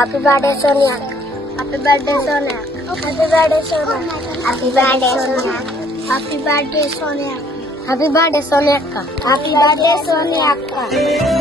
Happy birthday, Sonia. Happy birthday, Sonia. Happy birthday, Sonia. Happy birthday, Sonia. Happy birthday, Sonia. Happy birthday, Sonia. Happy birthday, Sonia.